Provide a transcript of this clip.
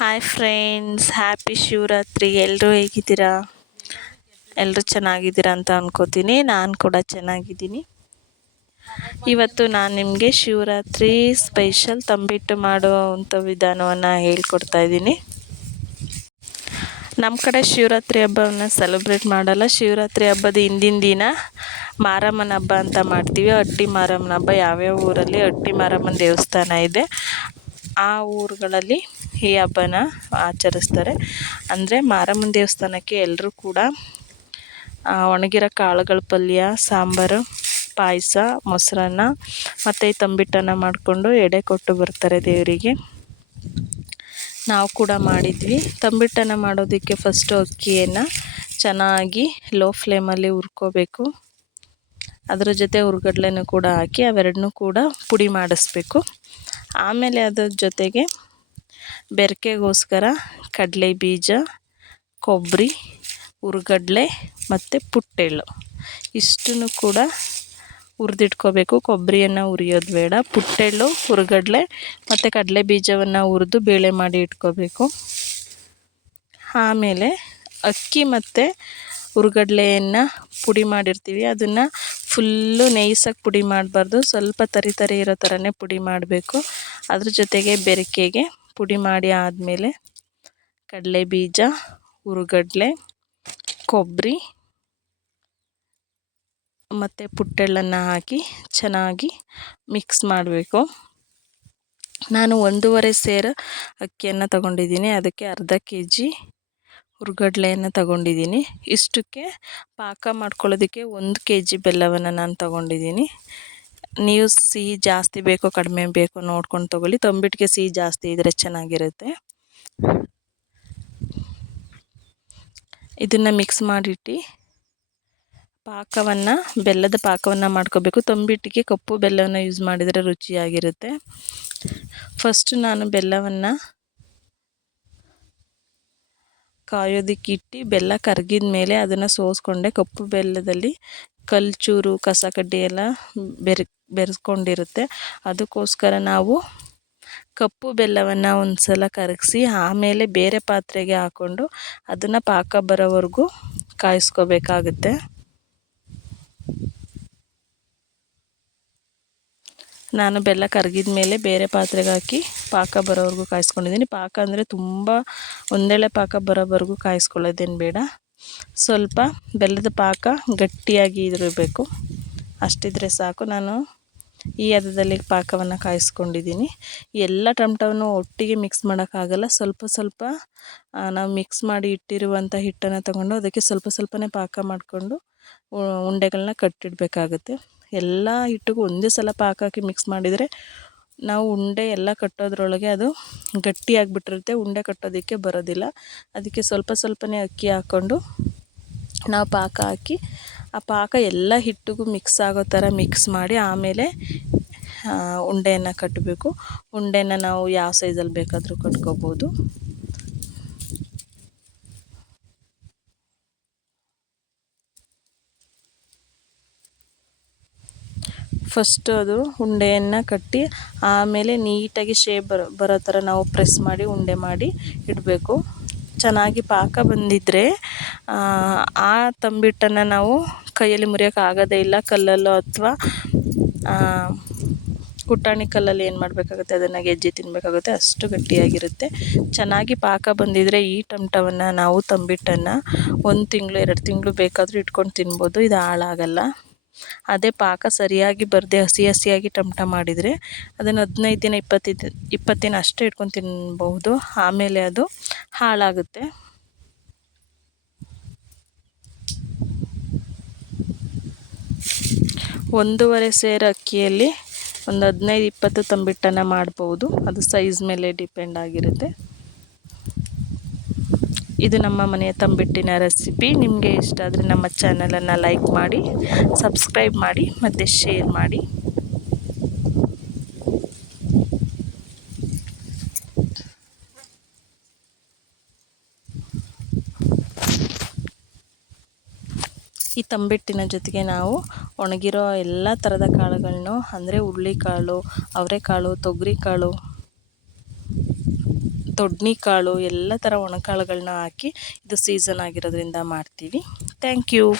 Hi friends, happy Shivaratri. ಎಲ್ಲರೂ ಹೇಗಿದ್ದೀರಾ? ಎಲ್ಲರೂ ಚೆನ್ನಾಗಿದ್ದೀರಾ ಅಂತ ಅನ್ಕೋತೀನಿ. ನಾನು ಕೂಡ ಚೆನ್ನಾಗಿದ್ದೀನಿ. ಇವತ್ತು ನಾನು ನಿಮಗೆ ಶಿವರಾತ್ರಿ ಸ್ಪೆಷಲ್ ತಂಬಿಟ್ಟು ಮಾಡುವಂಥ ವಿಧಾನವನ್ನು ಹೇಳ್ಕೊಡ್ತಾ ಇದ್ದೀನಿ. ನಮ್ಮ ಕಡೆ ಶಿವರಾತ್ರಿ ಹಬ್ಬವನ್ನು ಸೆಲೆಬ್ರೇಟ್ ಮಾಡಲ್ಲ. ಶಿವರಾತ್ರಿ ಹಬ್ಬದ ಹಿಂದಿನ ದಿನ ಮಾರಮ್ಮನ ಹಬ್ಬ ಅಂತ ಮಾಡ್ತೀವಿ. ಹಟ್ಟಿ ಮಾರಮ್ಮನ ಹಬ್ಬ. ಯಾವ್ಯಾವ ಊರಲ್ಲಿ ಹಟ್ಟಿ ಮಾರಮ್ಮನ ದೇವಸ್ಥಾನ ಇದೆ ಆ ಊರುಗಳಲ್ಲಿ ಈ ಹಬ್ಬನ ಆಚರಿಸ್ತಾರೆ. ಅಂದರೆ ಮಾರಮ್ಮನ ದೇವಸ್ಥಾನಕ್ಕೆ ಎಲ್ಲರೂ ಕೂಡ ಒಣಗಿರೋ ಕಾಳುಗಳ ಪಲ್ಯ, ಸಾಂಬಾರು, ಪಾಯಸ, ಮೊಸರನ್ನ ಮತ್ತು ಈ ತಂಬಿಟ್ಟನ್ನು ಮಾಡಿಕೊಂಡು ಎಡೆ ಕೊಟ್ಟು ಬರ್ತಾರೆ ದೇವರಿಗೆ. ನಾವು ಕೂಡ ಮಾಡಿದ್ವಿ. ತಂಬಿಟ್ಟನ್ನು ಮಾಡೋದಕ್ಕೆ ಫಸ್ಟು ಅಕ್ಕಿಯನ್ನು ಚೆನ್ನಾಗಿ ಲೋ ಫ್ಲೇಮಲ್ಲಿ ಹುರ್ಕೋಬೇಕು. ಅದರ ಜೊತೆ ಹುರ್ಗಡ್ಲೆನೂ ಕೂಡ ಹಾಕಿ ಅವೆರಡನ್ನೂ ಕೂಡ ಪುಡಿ ಮಾಡಿಸ್ಬೇಕು. ಆಮೇಲೆ ಅದ್ರ ಜೊತೆಗೆ ಬೆರಕೆಗೋಸ್ಕರ ಕಡಲೆ ಬೀಜ, ಕೊಬ್ಬರಿ, ಹುರ್ಗಡ್ಲೆ ಮತ್ತು ಪುಟ್ಟೆಳ್ಳು ಇಷ್ಟನ್ನು ಕೂಡ ಹುರಿದಿಟ್ಕೋಬೇಕು. ಕೊಬ್ಬರಿಯನ್ನು ಹುರಿಯೋದು ಬೇಡ. ಪುಟ್ಟೆಳ್ಳು, ಹುರ್ಗಡ್ಲೆ ಮತ್ತು ಕಡಲೆ ಬೀಜವನ್ನು ಹುರಿದು ಬೇಳೆ ಮಾಡಿ ಇಟ್ಕೋಬೇಕು. ಆಮೇಲೆ ಅಕ್ಕಿ ಮತ್ತು ಹುರ್ಗಡ್ಲೆಯನ್ನು ಪುಡಿ ಮಾಡಿರ್ತೀವಿ. ಅದನ್ನು ಫುಲ್ಲು ನೈಸಾಗಿ ಪುಡಿ ಮಾಡಬಾರ್ದು. ಸ್ವಲ್ಪ ತರಿ ತರಿ ಇರೋ ಥರನೇ ಪುಡಿ ಮಾಡಬೇಕು. ಅದ್ರ ಜೊತೆಗೆ ಬೆರಕೆಗೆ ಪುಡಿ ಮಾಡಿ ಆದಮೇಲೆ ಕಡಲೆ ಬೀಜ, ಹುರ್ಗಡ್ಲೆ, ಕೊಬ್ಬರಿ ಮತ್ತು ಪುಟ್ಟೆಳ್ಳನ್ನು ಹಾಕಿ ಚೆನ್ನಾಗಿ ಮಿಕ್ಸ್ ಮಾಡಬೇಕು. ನಾನು 1.5 ಸೇರು ಅಕ್ಕಿಯನ್ನು ತಗೊಂಡಿದ್ದೀನಿ. ಅದಕ್ಕೆ ಅರ್ಧ kg ಹುರ್ಗಡ್ಲೆಯನ್ನು ತಗೊಂಡಿದ್ದೀನಿ. ಇಷ್ಟಕ್ಕೆ ಪಾಕ ಮಾಡ್ಕೊಳ್ಳೋದಕ್ಕೆ 1 kg ಬೆಲ್ಲವನ್ನು ನಾನು ತಗೊಂಡಿದ್ದೀನಿ. ನೀವು ಸಿಹಿ ಜಾಸ್ತಿ ಬೇಕೋ ಕಡಿಮೆ ಬೇಕೋ ನೋಡ್ಕೊಂಡು ತೊಗೊಳ್ಳಿ. ತಂಬಿಟ್ಟಿಗೆ ಸಿಹಿ ಜಾಸ್ತಿ ಇದ್ದರೆ ಚೆನ್ನಾಗಿರುತ್ತೆ. ಇದನ್ನು ಮಿಕ್ಸ್ ಮಾಡಿಟ್ಟು ಬೆಲ್ಲದ ಪಾಕವನ್ನು ಮಾಡ್ಕೋಬೇಕು. ತಂಬಿಟ್ಟಿಗೆ ಕಪ್ಪು ಬೆಲ್ಲವನ್ನು ಯೂಸ್ ಮಾಡಿದರೆ ರುಚಿಯಾಗಿರುತ್ತೆ. ಫಸ್ಟು ನಾನು ಬೆಲ್ಲವನ್ನು ಕಾಯೋದಕ್ಕಿಟ್ಟು ಬೆಲ್ಲ ಕರಗಿದ ಮೇಲೆ ಅದನ್ನು ಸೋಸ್ಕೊಂಡೆ. ಕಪ್ಪು ಬೆಲ್ಲದಲ್ಲಿ ಕಲ್ಚೂರು, ಕಸ ಕಡ್ಡಿ ಎಲ್ಲ ಬೆರೆಸ್ಕೊಂಡಿರುತ್ತೆ. ಅದಕ್ಕೋಸ್ಕರ ನಾವು ಕಪ್ಪು ಬೆಲ್ಲವನ್ನು ಒಂದು ಸಲ ಕರಗಿಸಿ ಆಮೇಲೆ ಬೇರೆ ಪಾತ್ರೆಗೆ ಹಾಕ್ಕೊಂಡು ಅದನ್ನು ಪಾಕ ಬರೋವರೆಗೂ ಕಾಯಿಸ್ಕೋಬೇಕಾಗುತ್ತೆ. ನಾನು ಬೆಲ್ಲ ಕರಗಿದ ಮೇಲೆ ಬೇರೆ ಪಾತ್ರೆಗೆ ಹಾಕಿ ಪಾಕ ಬರೋವರೆಗೂ ಕಾಯಿಸ್ಕೊಂಡಿದ್ದೀನಿ. ಪಾಕ ಅಂದರೆ ತುಂಬ ಒಂದೆಳೆ ಪಾಕ ಬರೋವರೆಗೂ ಕಾಯಿಸ್ಕೊಳ್ಳೋದೇನು ಬೇಡ. ಸ್ವಲ್ಪ ಬೆಲ್ಲದ ಪಾಕ ಗಟ್ಟಿಯಾಗಿ ಇರಬೇಕು, ಅಷ್ಟಿದ್ರೆ ಸಾಕು. ನಾನು ಈ ಹದದಲ್ಲಿ ಪಾಕವನ್ನು ಕಾಯಿಸ್ಕೊಂಡಿದ್ದೀನಿ. ಎಲ್ಲ ಟೊಮೆಟೊವನ್ನು ಒಟ್ಟಿಗೆ ಮಿಕ್ಸ್ ಮಾಡೋಕ್ಕಾಗಲ್ಲ. ಸ್ವಲ್ಪ ಸ್ವಲ್ಪ ನಾವು ಮಿಕ್ಸ್ ಮಾಡಿ ಇಟ್ಟಿರುವಂಥ ಹಿಟ್ಟನ್ನು ತಗೊಂಡು ಅದಕ್ಕೆ ಸ್ವಲ್ಪ ಸ್ವಲ್ಪನೇ ಪಾಕ ಮಾಡಿಕೊಂಡು ಉಂಡೆಗಳನ್ನ ಕಟ್ಟಿಡಬೇಕಾಗುತ್ತೆ. ಎಲ್ಲ ಹಿಟ್ಟಿಗೂ ಒಂದೇ ಸಲ ಪಾಕ ಹಾಕಿ ಮಿಕ್ಸ್ ಮಾಡಿದರೆ ನಾವು ಉಂಡೆ ಎಲ್ಲ ಕಟ್ಟೋದ್ರೊಳಗೆ ಅದು ಗಟ್ಟಿಯಾಗಿಬಿಟ್ಟಿರುತ್ತೆ. ಉಂಡೆ ಕಟ್ಟೋದಕ್ಕೆ ಬರೋದಿಲ್ಲ. ಅದಕ್ಕೆ ಸ್ವಲ್ಪ ಸ್ವಲ್ಪನೇ ಅಕ್ಕಿ ಹಾಕ್ಕೊಂಡು ನಾವು ಪಾಕ ಹಾಕಿ ಆ ಪಾಕ ಎಲ್ಲ ಹಿಟ್ಟಿಗೂ ಮಿಕ್ಸ್ ಆಗೋ ಥರ ಮಿಕ್ಸ್ ಮಾಡಿ ಆಮೇಲೆ ಉಂಡೆಯನ್ನು ಕಟ್ಟಬೇಕು. ಉಂಡೆನ ನಾವು ಯಾವ ಸೈಜಲ್ಲಿ ಬೇಕಾದರೂ ಕಟ್ಕೋಬೋದು. ಫಸ್ಟು ಅದು ಉಂಡೆಯನ್ನು ಕಟ್ಟಿ ಆಮೇಲೆ ನೀಟಾಗಿ ಶೇಪ್ ಬರೋ ಥರ ನಾವು ಪ್ರೆಸ್ ಮಾಡಿ ಉಂಡೆ ಮಾಡಿ ಇಡಬೇಕು. ಚೆನ್ನಾಗಿ ಪಾಕ ಬಂದಿದ್ದರೆ ಆ ತಂಬಿಟ್ಟನ್ನು ನಾವು ಕೈಯಲ್ಲಿ ಮುರಿಯೋಕ್ಕಾಗೋದೇ ಇಲ್ಲ. ಕಲ್ಲಲ್ಲೋ ಅಥವಾ ಕುಟ್ಟಾಣಿ ಕಲ್ಲಲ್ಲಿ ಏನು ಮಾಡಬೇಕಾಗುತ್ತೆ, ಅದನ್ನು ಗೆಜ್ಜೆ ತಿನ್ನಬೇಕಾಗುತ್ತೆ. ಅಷ್ಟು ಗಟ್ಟಿಯಾಗಿರುತ್ತೆ. ಚೆನ್ನಾಗಿ ಪಾಕ ಬಂದಿದ್ದರೆ ಈ ಟೊಮೆಟೊವನ್ನು ನಾವು ತಂಬಿಟ್ಟನ್ನು 1 ತಿಂಗಳು 2 ತಿಂಗಳು ಬೇಕಾದರೂ ಇಟ್ಕೊಂಡು ತಿನ್ಬೋದು. ಇದು ಹಾಳಾಗಲ್ಲ. ಅದೇ ಪಾಕ ಸರಿಯಾಗಿ ಬರದೆ ಹಸಿ ಹಸಿಯಾಗಿ ಟೊಮೆಟೊ ಮಾಡಿದರೆ ಅದನ್ನು 15 ದಿನ 20 ದಿನ ಅಷ್ಟೇ ಇಟ್ಕೊಂಡು ತಿನ್ಬಹುದು. ಆಮೇಲೆ ಅದು ಹಾಳಾಗುತ್ತೆ. ಒಂದೂವರೆ ಸೇರು ಅಕ್ಕಿಯಲ್ಲಿ ಒಂದು 15-20 ತಂಬಿಟ್ಟನ್ನು ಮಾಡ್ಬೋದು. ಅದು ಸೈಜ್ ಮೇಲೆ ಡಿಪೆಂಡ್ ಆಗಿರುತ್ತೆ. ಇದು ನಮ್ಮ ಮನೆಯ ತಂಬಿಟ್ಟಿನ ರೆಸಿಪಿ. ನಿಮಗೆ ಇಷ್ಟ ಆದರೆ ನಮ್ಮ ಚಾನಲನ್ನು ಲೈಕ್ ಮಾಡಿ, ಸಬ್ಸ್ಕ್ರೈಬ್ ಮಾಡಿ ಮತ್ತು ಶೇರ್ ಮಾಡಿ. ಈ ತಂಬಿಟ್ಟಿನ ಜೊತೆಗೆ ನಾವು ಒಣಗಿರೋ ಎಲ್ಲ ಥರದ ಕಾಳುಗಳನ್ನು ಅಂದರೆ ಹುರುಳಿಕಾಳು, ಅವರೆಕಾಳು, ದೊಡ್ಡನಿ ಕಾಳು ಎಲ್ಲ ಥರ ಒಣಕಾಳುಗಳನ್ನ ಹಾಕಿ ಇದು ಸೀಸನ್ ಆಗಿರೋದ್ರಿಂದ ಮಾಡ್ತೀವಿ. Thank you.